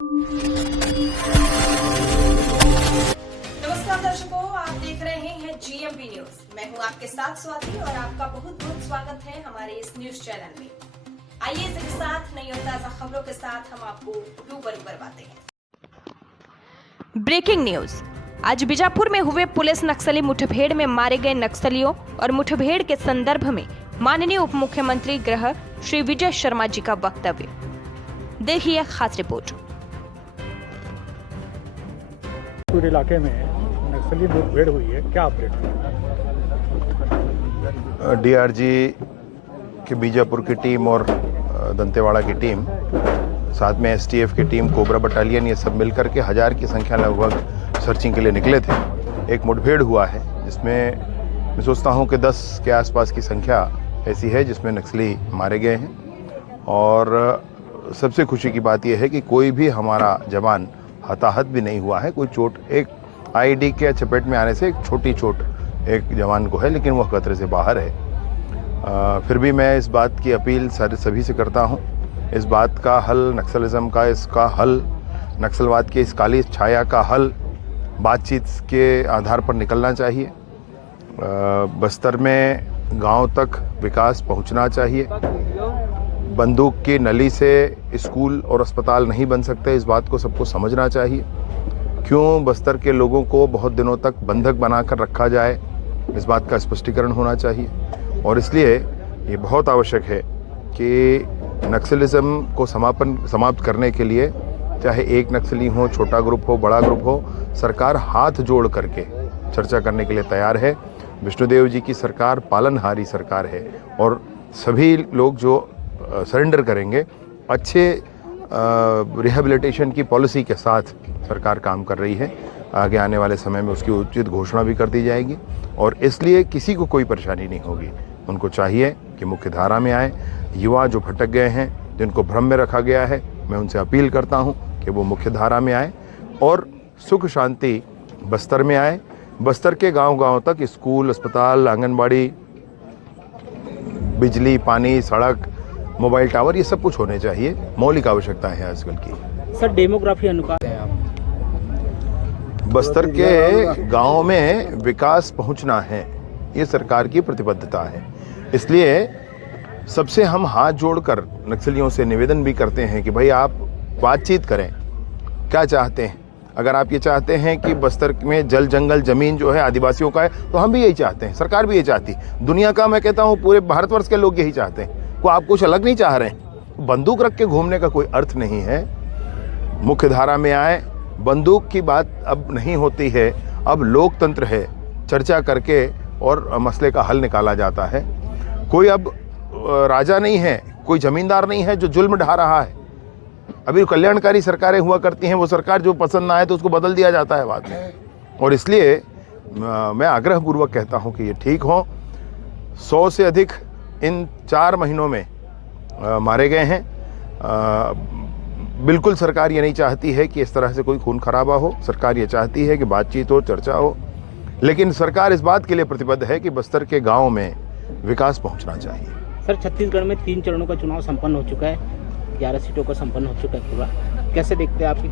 नमस्कार दर्शकों, आप देख रहे हैं जीएमबी न्यूज। मैं हूं आपके साथ स्वाति और आपका बहुत बहुत स्वागत है हमारे इस न्यूज चैनल में। आइए इसी के साथ नई और ताजा खबरों के साथ हम आपको रूबरू करवाते हैं। Breaking news. आज बीजापुर में हुए पुलिस नक्सली मुठभेड़ में मारे गए नक्सलियों और मुठभेड़ के संदर्भ में माननीय उप मुख्यमंत्री गृह श्री विजय शर्मा जी का वक्तव्य। देखिए खास रिपोर्ट। पूरे इलाके में नक्सली मुठभेड़ हुई है, क्या अपडेट? डीआरजी की बीजापुर की टीम और दंतेवाड़ा की टीम, साथ में एसटीएफ की टीम, कोबरा बटालियन, ये सब मिलकर के 1000 की संख्या लगभग सर्चिंग के लिए निकले थे। एक मुठभेड़ हुआ है जिसमें मैं सोचता हूँ कि 10 के आसपास की संख्या ऐसी है जिसमें नक्सली मारे गए हैं। और सबसे खुशी की बात यह है कि कोई भी हमारा जवान हताहत भी नहीं हुआ है। कोई चोट, एक आईडी के चपेट में आने से एक छोटी चोट एक जवान को है, लेकिन वह खतरे से बाहर है। फिर भी मैं इस बात की अपील सभी से करता हूं, इस बात का हल, नक्सलिज्म का इसका हल, नक्सलवाद की इस काली छाया का हल बातचीत के आधार पर निकलना चाहिए। बस्तर में गांव तक विकास पहुंचना चाहिए। बंदूक की नली से स्कूल और अस्पताल नहीं बन सकते, इस बात को सबको समझना चाहिए। क्यों बस्तर के लोगों को बहुत दिनों तक बंधक बनाकर रखा जाए, इस बात का स्पष्टीकरण होना चाहिए। और इसलिए ये बहुत आवश्यक है कि नक्सलिज्म को समाप्त करने के लिए, चाहे एक नक्सली हो, छोटा ग्रुप हो, बड़ा ग्रुप हो, सरकार हाथ जोड़ करके चर्चा करने के लिए तैयार है। विष्णुदेव जी की सरकार पालनहारी सरकार है और सभी लोग जो सरेंडर करेंगे, अच्छे रिहेबिलिटेशन की पॉलिसी के साथ सरकार काम कर रही है। आगे आने वाले समय में उसकी उचित घोषणा भी कर दी जाएगी और इसलिए किसी को कोई परेशानी नहीं होगी। उनको चाहिए कि मुख्य धारा में आए। युवा जो भटक गए हैं, जिनको भ्रम में रखा गया है, मैं उनसे अपील करता हूं कि वो मुख्य धारा में आए और सुख शांति बस्तर में आए। बस्तर के गांव-गांव तक स्कूल, अस्पताल, आंगनबाड़ी, बिजली, पानी, सड़क, मोबाइल टावर, ये सब कुछ होने चाहिए। मौलिक आवश्यकता है आजकल की। सर, डेमोग्राफी अनुपात है आप? बस्तर के गांव में विकास पहुंचना है, ये सरकार की प्रतिबद्धता है। इसलिए सबसे हम हाथ जोड़कर नक्सलियों से निवेदन भी करते हैं कि भाई आप बातचीत करें, क्या चाहते हैं। अगर आप ये चाहते हैं कि बस्तर में जल जंगल जमीन जो है आदिवासियों का है, तो हम भी यही चाहते हैं, सरकार भी यही चाहती है, दुनिया का, मैं कहता हूँ पूरे भारतवर्ष के लोग यही चाहते हैं। को आप कुछ अलग नहीं चाह रहे हैं। बंदूक रख के घूमने का कोई अर्थ नहीं है। मुख्य धारा में आए। बंदूक की बात अब नहीं होती है, अब लोकतंत्र है, चर्चा करके और मसले का हल निकाला जाता है। कोई अब राजा नहीं है, कोई जमींदार नहीं है जो जुल्म ढा रहा है। अभी कल्याणकारी सरकारें हुआ करती हैं, वो सरकार जो पसंद ना आए तो उसको बदल दिया जाता है बाद में। और इसलिए मैं आग्रहपूर्वक कहता हूं कि ये ठीक हो। 100 से अधिक इन 4 महीनों में मारे गए हैं। बिल्कुल सरकार ये नहीं चाहती है कि इस तरह से कोई खून खराबा हो। सरकार ये चाहती है कि बातचीत हो, चर्चा हो। लेकिन सरकार इस बात के लिए प्रतिबद्ध है कि बस्तर के गांव में विकास पहुंचना चाहिए। सर, छत्तीसगढ़ में 3 चरणों का चुनाव संपन्न हो चुका है, 11 सीटों का संपन्न हो चुका है पूरा। कैसे देखते हैं आपकी